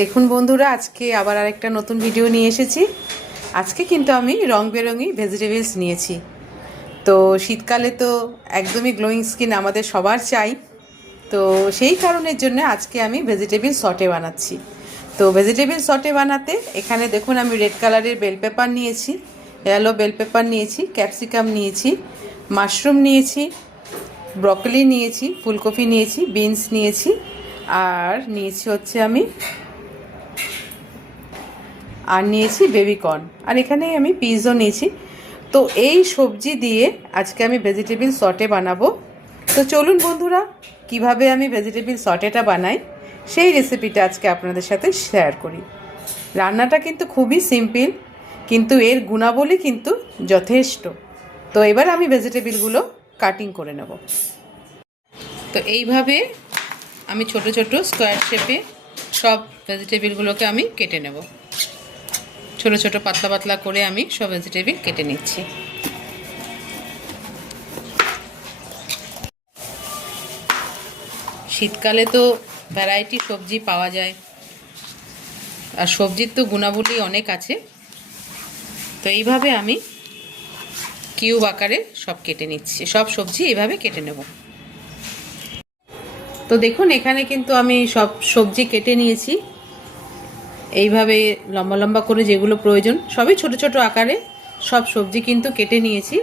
দেখুন বন্ধুরা, আজকে আবার আরেকটা নতুন ভিডিও নিয়ে এসেছি। আজকে কিন্তু আমি রং বেরঙি ভেজিটেবলস নিয়েছি। তো শীতকালে তো একদমই গ্লোয়িং স্কিন আমাদের সবার চাই। তো সেই কারণের জন্য আজকে আমি ভেজিটেবল সটে বানাচ্ছি। তো ভেজিটেবল সটে বানাতে এখানে দেখুন আমি রেড কালারের বেল পেপার নিয়েছি, ইয়েলো বেল পেপার নিয়েছি, ক্যাপসিকাম নিয়েছি, মাশরুম নিয়েছি, ব্রকলি নিয়েছি, ফুলকপি নিয়েছি, বিনস নিয়েছি, আর নিয়েছি হচ্ছে আমি বেবিকর্ন, আর এখানে আমি পিসও নিয়েছি। তো এই সবজি দিয়ে আজকে আমি ভেজিটেবল সটে বানাবো। তো চলুন বন্ধুরা, কিভাবে আমি ভেজিটেবল সটেটা বানাই সেই রেসিপিটা আজকে আপনাদের সাথে শেয়ার করি। রান্নাটা কিন্তু খুবই সিম্পল, কিন্তু এর গুণাবলী কিন্তু যথেষ্ট। তো এবার আমি ভেজিটেবলগুলো কাটিং করে নেব। তো এইভাবে আমি ছোট ছোট স্কোয়ার শেপে সব ভেজিটেবলগুলোকে আমি কেটে নেব। ছোট ছোট পাতলা পাতলা করে আমি সব ভেজিটেবল কেটে নিচ্ছি। শীতকালে তো ভ্যারাইটি সবজি পাওয়া যায়, আর সবজির তো গুণাবলী অনেক আছে। তো এইভাবে আমি কিউব আকারে সব কেটে নিচ্ছি, সব সবজি এইভাবে কেটে নেব। তো দেখুন এখানে কিন্তু আমি সব সবজি কেটে নিয়েছি। এইভাবে লম্বা লম্বা করে যেগুলো প্রয়োজন সবই ছোট ছোট আকারে সব সবজি কিন্তু কেটে নিয়েছি।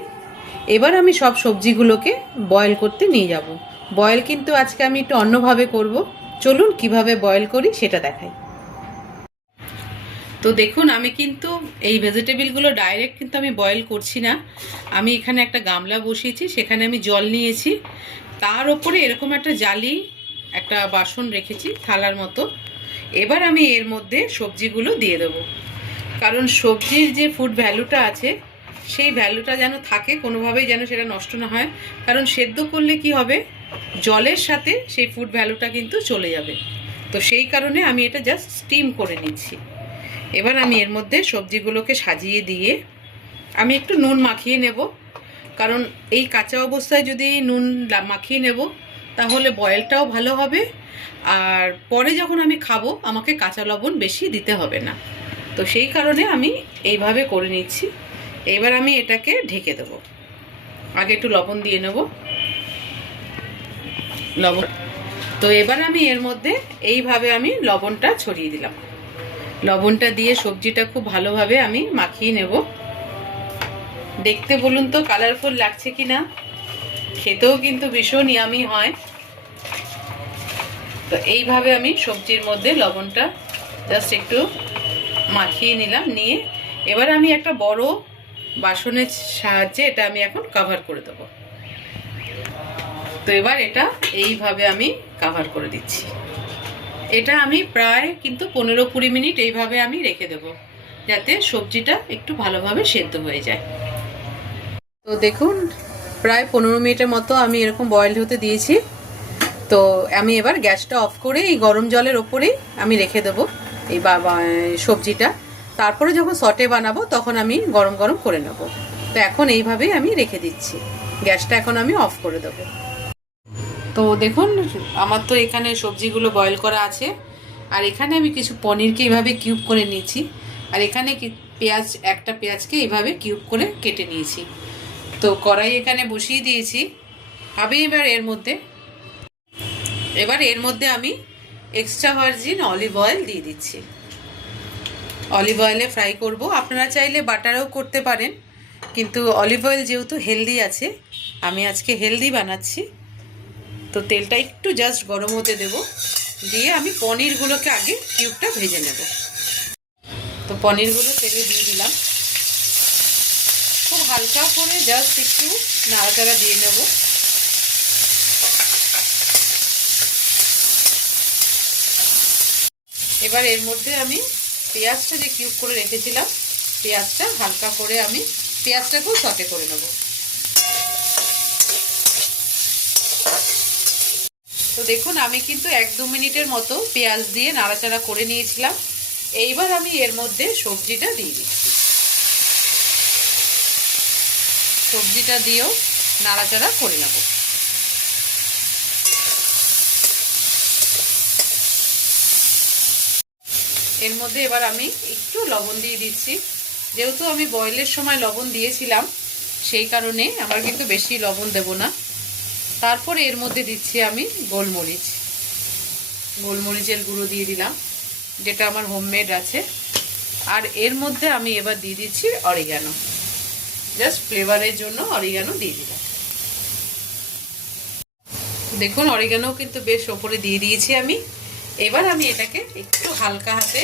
এবার আমি সব সবজিগুলোকে বয়েল করতে নিয়ে যাব। বয়েল কিন্তু আজকে আমি একটু অন্যভাবে করব। চলুন কিভাবে বয়েল করি সেটা দেখাই। তো দেখুন আমি কিন্তু এই ভেজিটেবলগুলো ডাইরেক্ট কিন্তু আমি বয়েল করছি না। আমি এখানে একটা গামলা বসিয়েছি, সেখানে আমি জল নিয়েছি, তার ওপরে এরকম একটা জালি একটা বাসন রেখেছি থালার মতো। এবার আমি এর মধ্যে সবজিগুলো দিয়ে দেবো, কারণ সবজির যে ফুড ভ্যালুটা আছে সেই ভ্যালুটা যেন থাকে, কোনোভাবেই যেন সেটা নষ্ট না হয়। কারণ সেদ্ধ করলে কি হবে, জলের সাথে সেই ফুড ভ্যালুটা কিন্তু চলে যাবে। তো সেই কারণে আমি এটা জাস্ট স্টিম করে নিচ্ছি। এবার আমি এর মধ্যে সবজিগুলোকে সাজিয়ে দিয়ে আমি একটু নুন মাখিয়ে নেব, কারণ এই কাঁচা অবস্থায় যদি নুন মাখিয়ে নেব তাহলে বয়েলটাও ভালো হবে, আর পরে যখন আমি খাবো আমাকে কাঁচা লবণ বেশি দিতে হবে না। তো সেই কারণে আমি এইভাবে করে নিচ্ছি। এবার আমি এটাকে ঢেকে দেব। আগে একটু লবণ দিয়ে নেব, লবণ। তো এবার আমি এর মধ্যে এইভাবে আমি লবণটা ছড়িয়ে দিলাম। লবণটা দিয়ে সবজিটা খুব ভালোভাবে আমি মাখিয়ে নেব। দেখতে বলুন তো কালারফুল লাগছে কি না, খেতেও কিন্তু ভীষণ ইয়ামি হয়। তো এইভাবে আমি সবজির মধ্যে লবণটা জাস্ট একটু মাখিয়ে নিলাম, নিয়ে এবার আমি একটা বড় বাসনের সাহায্যে এটা আমি এখন কভার করে দেবো। তো এবার এটা এইভাবে আমি কভার করে দিচ্ছি। এটা আমি প্রায় কিন্তু 15-20 মিনিট এইভাবে আমি রেখে দেব, যাতে সবজিটা একটু ভালোভাবে সেদ্ধ হয়ে যায়। তো দেখুন প্রায় 15 মিনিটের মতো আমি এরকম বয়েল হতে দিয়েছি। তো আমি এবার গ্যাসটা অফ করে এই গরম জলের ওপরেই আমি রেখে দেবো এই সবজিটা। তারপরে যখন সটে বানাবো তখন আমি গরম গরম করে নেব। তো এখন এইভাবেই আমি রেখে দিচ্ছি, গ্যাসটা এখন আমি অফ করে দেবো। তো দেখুন আমার তো এখানে সবজিগুলো বয়েল করা আছে, আর এখানে আমি কিছু পনিরকে এইভাবে কিউব করে নিয়েছি, আর এখানে পেঁয়াজ, একটা পেঁয়াজকে এইভাবে কিউব করে কেটে নিয়েছি। তো কড়াই এখানে বসিয়ে দিয়েছি। আমি এবার এর মধ্যে আমি এক্সট্রা ভার্জিন অলিভ অয়েল দিয়ে দিচ্ছি। অলিভ অয়েলে ফ্রাই করব। আপনারা চাইলে বাটারও করতে পারেন, কিন্তু অলিভ অয়েল যেহেতু হেলদি আছে, আমি আজকে হেলদি বানাচ্ছি। তো তেলটা একটু জাস্ট গরম হতে দেব, দিয়ে আমি পনিরগুলোকে আগে কিউবটা ভেজে নেব। তো পনিরগুলো তেলে দিয়ে দিলাম, খুব হালকা করে জাস্ট একটু নাড়াচাড়া দিয়ে নেব। এবার এর মধ্যে আমি পেঁয়াজটা যে কিউব করে রেখেছিলাম, পেঁয়াজটা হালকা করে আমি পেঁয়াজটাকেও সটে করে নেব। তো দেখুন আমি কিন্তু 1-2 মিনিটের মতো পেঁয়াজ দিয়ে নাড়াচাড়া করে নিয়েছিলাম। এইবার আমি এর মধ্যে সবজিটা দিয়ে দিচ্ছি। সবজিটা দিয়েও নাড়াচাড়া করে নেব। এর মধ্যে এবার আমি একটু লবণ দিয়ে দিচ্ছি। যেহেতু আমি বয়েলের সময় লবণ দিয়েছিলাম, সেই কারণে আমার কিন্তু বেশি লবণ দেব না। তারপরে এর মধ্যে দিচ্ছি আমি গোলমরিচের গুঁড়ো দিয়ে দিলাম, যেটা আমার হোমমেড আছে। আর এর মধ্যে আমি এবার দিয়ে দিচ্ছি অরিগানো, জাস্ট ফ্লেভারের জন্য অরিগানো দিয়ে দিলাম। দেখুন অরিগানো কিন্তু বেশ ওপরে দিয়ে দিয়েছি আমি। এবার আমি এটাকে একটু হালকা হাতে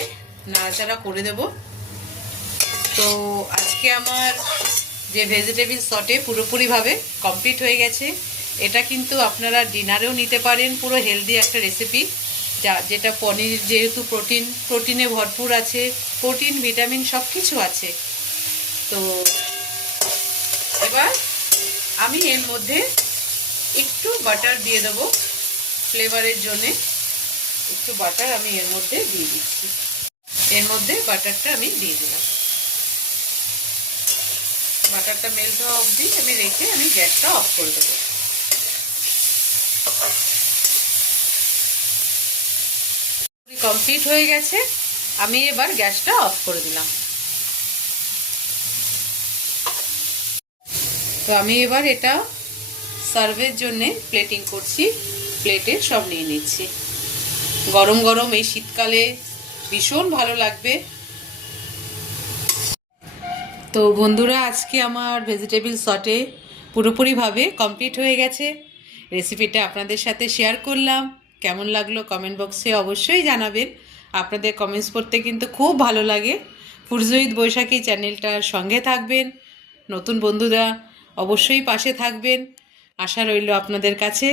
নাড়াচাড়া করে দেব। তো আজকে আমার যে ভেজিটেবল সটে পুরোপুরিভাবে কমপ্লিট হয়ে গেছে। এটা কিন্তু আপনারা ডিনারেও নিতে পারেন, পুরো হেলদি একটা রেসিপি। যেটা পনির যেহেতু প্রোটিনে ভরপুর আছে, প্রোটিন ভিটামিন সব কিছু আছে। তো এবার আমি এর মধ্যে একটু বাটার দিয়ে দেবো ফ্লেভারের জন্যে। একটু বাটার আমি এর মধ্যে দিয়ে দিচ্ছি। এর মধ্যে বাটারটা আমি দিয়ে দিলাম। বাটারটা মেল্ট হওয়া অবধি আমি রেখে আমি গ্যাসটা অফ করে দেবো। কমপ্লিট হয়ে গেছে, আমি এবার গ্যাসটা অফ করে দিলাম। তো আমি এবার এটা সার্ভের জন্যে প্লেটিং করছি। প্লেটে সব নিয়ে নিচ্ছি। গরম গরম এই শীতকালে ভীষণ ভালো লাগবে। তো বন্ধুরা, আজকে আমার ভেজিটেবল সটে পুরোপুরিভাবে কমপ্লিট হয়ে গেছে। রেসিপিটা আপনাদের সাথে শেয়ার করলাম। কেমন লাগলো কমেন্ট বক্সে অবশ্যই জানাবেন। আপনাদের কমেন্টস পড়তে কিন্তু খুব ভালো লাগে। ফুডস উইথ বৈশাখী চ্যানেলটার সঙ্গে থাকবেন। নতুন বন্ধুরা অবশ্যই পাশে থাকবেন, আশা রইল আপনাদের কাছে।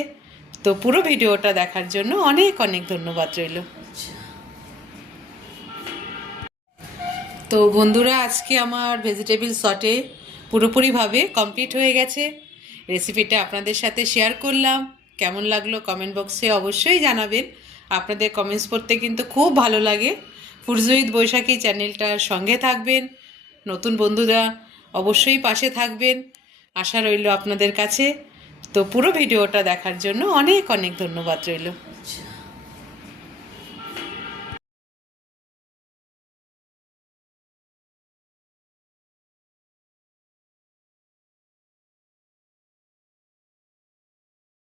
তো পুরো ভিডিওটা দেখার জন্য অনেক অনেক ধন্যবাদ রইল। তো বন্ধুরা, আজকে আমার ভেজিটেবল সটে পুরোপুরিভাবে কমপ্লিট হয়ে গেছে। রেসিপিটা আপনাদের সাথে শেয়ার করলাম। কেমন লাগলো কমেন্ট বক্সে অবশ্যই জানাবেন। আপনাদের কমেন্টস পড়তে কিন্তু খুব ভালো লাগে। ফুডস উইথ বৈশাখী চ্যানেলটার সঙ্গে থাকবেন। নতুন বন্ধুরা অবশ্যই পাশে থাকবেন, আশা রইল আপনাদের কাছে। তো পুরো ভিডিওটা দেখার জন্য অনেক অনেক ধন্যবাদ রইল।